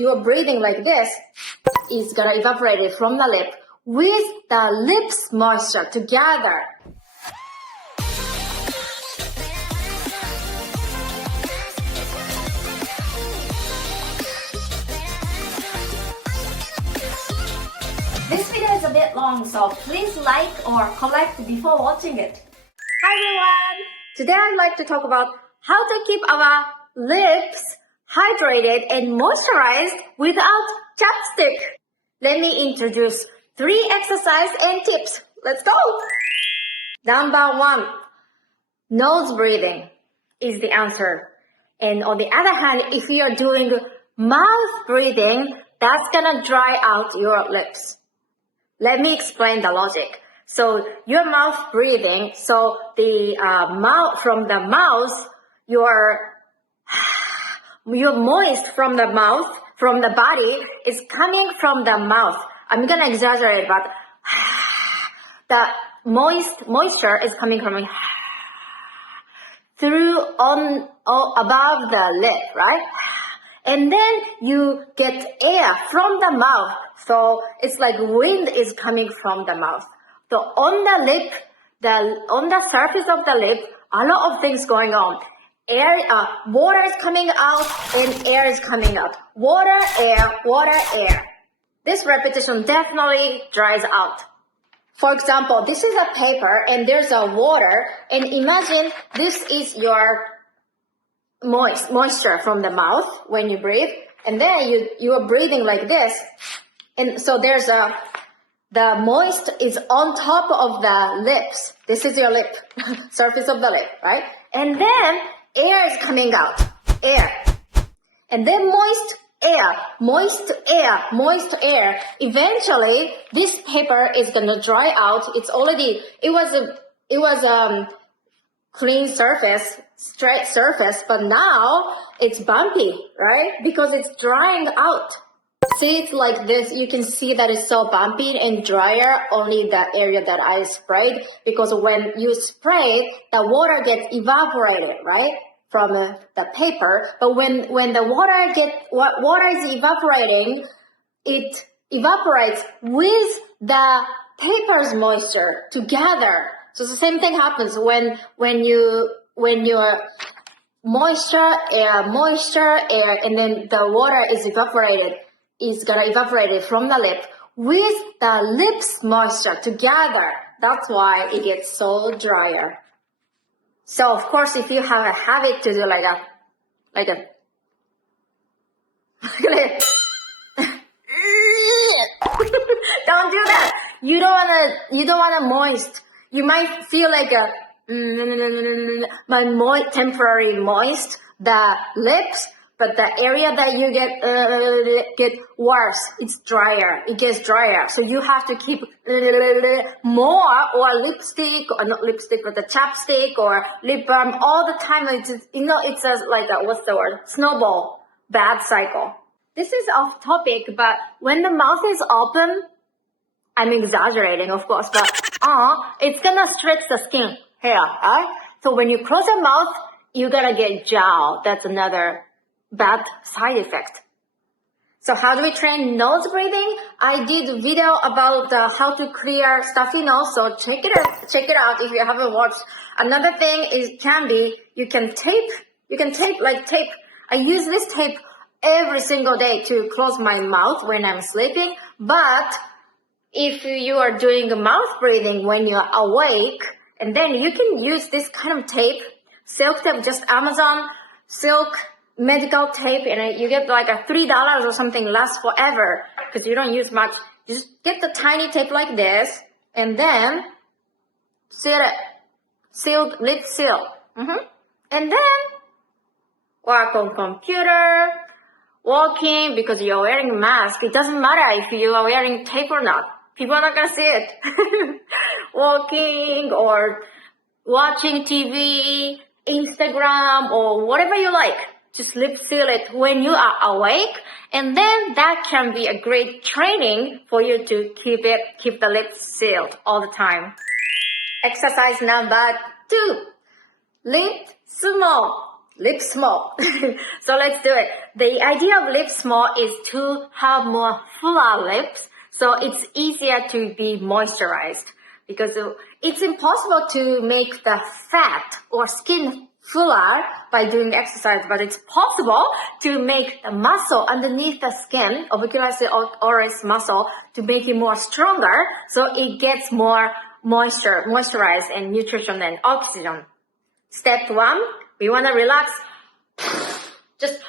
you're breathing like this, it's gonna evaporate it from the lip with the lips moisture together. This video is a bit long, so please like or comment before watching it. Hi everyone! Today I'd like to talk about how to keep our lips hydrated and moisturized without chapstick. Let me introduce 3 exercises and tips. Let's go! Number 1, nose breathing is the answer. And on the other hand, if you're doing mouth breathing, that's gonna dry out your lips. Let me explain the logic. So your mouth breathing, so the from the mouth, you're moist from the mouth, from the body is coming from the mouth. I'm gonna exaggerate, but the moisture is coming from through above the lip, right? And then you get air from the mouth. So it's like wind is coming from the mouth. So on the lip, on the surface of the lip, a lot of things going on. Air, water is coming out and air is coming out. Water, air, water, air. This repetition definitely dries out. For example, this is a paper and there's a water, and imagine this is your moisture from the mouth when you breathe, and then you are breathing like this, and so there's the moist is on top of the lips. This is your lip, surface of the lip, right? And then air is coming out, air, and then moist air, moist air, moist air. Eventually, this paper is gonna dry out. It was clean surface, straight surface, but now it's bumpy, right? Because it's drying out. See, it's like this. You can see that it's so bumpy and drier, only the area that I sprayed, because when you spray, the water gets evaporated, right? From the paper. But when the water is evaporating, it evaporates with the paper's moisture together. So the same thing happens when your moisture, air, and then the water is evaporated. It's gonna evaporate it from the lip with the lips moisture together. That's why it gets so drier. So of course, if you have a habit to do like a don't do that. You don't wanna moist. You might feel like temporary moist, the lips, but the area that you get worse. It's drier. It gets drier. So you have to keep more, or lipstick, or not lipstick, but the chapstick or lip balm all the time. It's what's the word? Snowball, bad cycle. This is off topic, but when the mouth is open, I'm exaggerating, of course, but it's gonna stretch the skin here, right? So when you close your mouth, you're gonna get jowl. That's another bad side effect. So how do we train nose breathing? I did a video about how to clear stuffy nose, so check it out if you haven't watched. Another thing you can tape. I use this tape every single day to close my mouth when I'm sleeping, but if you are doing mouth breathing when you're awake, and then you can use this kind of tape, silk tape, just Amazon silk medical tape, and you get like a $3 or something, lasts forever because you don't use much. Just get the tiny tape like this, and then seal it, sealed, lid seal. And then work on computer, walking, because you're wearing a mask. It doesn't matter if you are wearing tape or not. People are not gonna see it. Walking or watching TV, Instagram, or whatever you like. Just lip seal it when you are awake, and then that can be a great training for you to keep the lips sealed all the time. Exercise number 2. Lip sumo. lip small. So let's do it. The idea of lip small is to have more fuller lips, so it's easier to be moisturized, because it's impossible to make the fat or skin fuller by doing exercise, but it's possible to make the muscle underneath the skin, orbicularis oris muscle, to make it more stronger, so it gets more moisturized and nutrition and oxygen. Step 1, we want to relax, just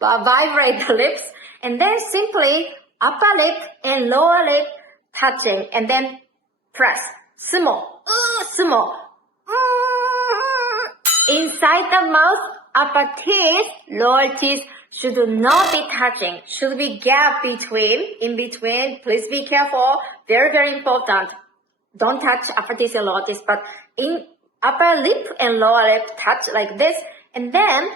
vibrate the lips, and then simply upper lip and lower lip touching, and then press, small. Inside the mouth, upper teeth, lower teeth should not be touching, should be gap in between. Please be careful, very, very important. Don't touch upper teeth and lower teeth, but in upper lip and lower lip touch like this, and then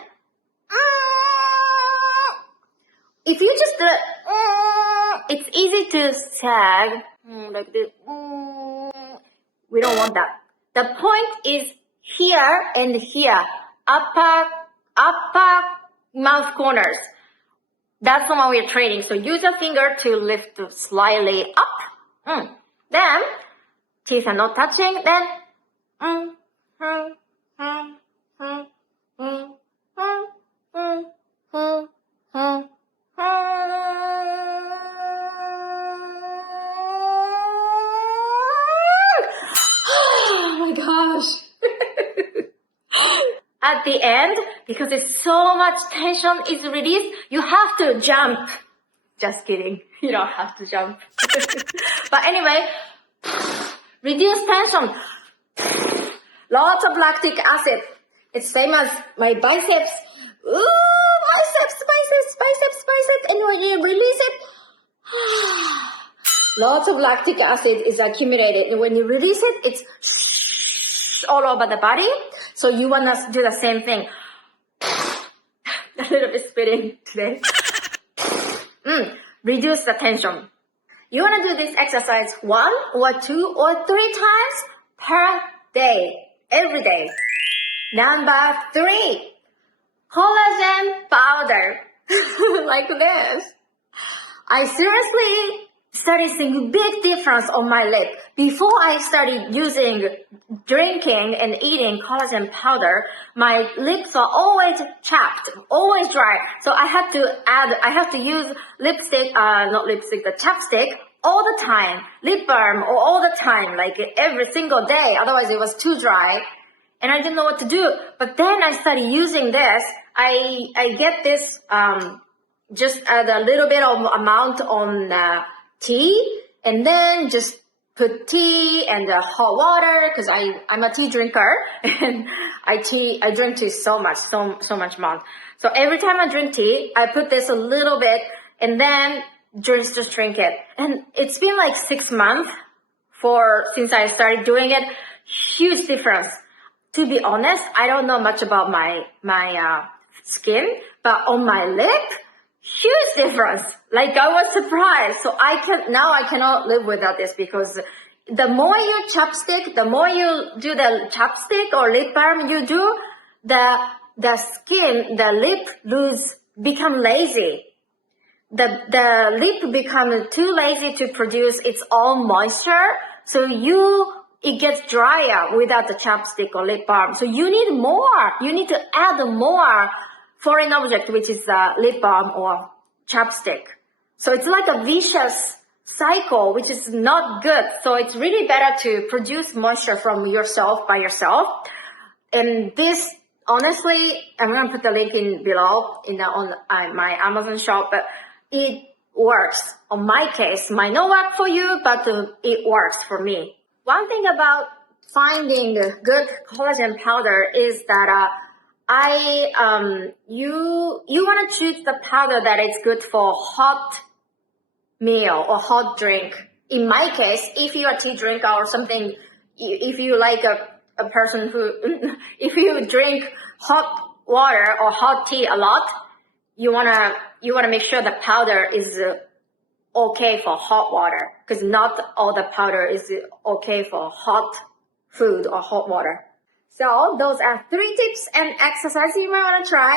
if you just it's easy to sag like this. We don't want that. The point is here and here, upper mouth corners. That's the one we're training. So use your finger to lift slightly up. Then teeth are not touching. Then oh my gosh. At the end, because it's so much tension is released, you have to jump. Just kidding. You don't have to jump. But anyway, reduce tension. Lots of lactic acid. It's same as my biceps. Ooh, biceps. And when you release it, lots of lactic acid is accumulated. And when you release it, it's all over the body. So you want to do the same thing. A little bit spitting today. Reduce the tension. You want to do this exercise 1 or 2 or 3 times per day, every day. Number 3, collagen powder. Like this. I seriously started seeing big difference on my lip. Before I started drinking and eating collagen powder, my lips are always chapped, always dry. So I have to use the chapstick all the time, lip balm all the time, like every single day. Otherwise it was too dry. And I didn't know what to do. But then I started using this. I get this, just add a little bit of amount on tea, and then just put tea and hot water, because I'm a tea drinker, and I drink tea so much more. So every time I drink tea, I put this a little bit, and then just drink it. And it's been like 6 months since I started doing it. Huge difference. To be honest, I don't know much about my skin, but on my lip, huge difference. Like I was surprised. So I cannot live without this, because the more you the more you do the chapstick or lip balm you do, the skin, the lip become lazy. The lip become too lazy to produce its own moisture. So it gets drier without the chapstick or lip balm. So you need more. You need to add more foreign object, which is lip balm or chapstick. So it's like a vicious cycle, which is not good. So it's really better to produce moisture from yourself by yourself. And this, honestly, I'm going to put the link in below on my Amazon shop, but it works. On my case, might not work for you, but it works for me. One thing about finding good collagen powder is that you want to choose the powder that is good for hot meal or hot drink. In my case, if you're a tea drinker or something, if you like a person who, if you drink hot water or hot tea a lot, you wanna make sure the powder is okay for hot water, because not all the powder is okay for hot food or hot water. So those are 3 tips and exercises you might want to try.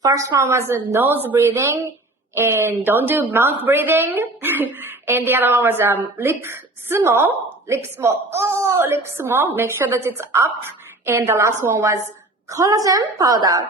First one was nose breathing, and don't do mouth breathing. And the other one was lip small. Oh, lip small. Make sure that it's up. And the last one was collagen powder.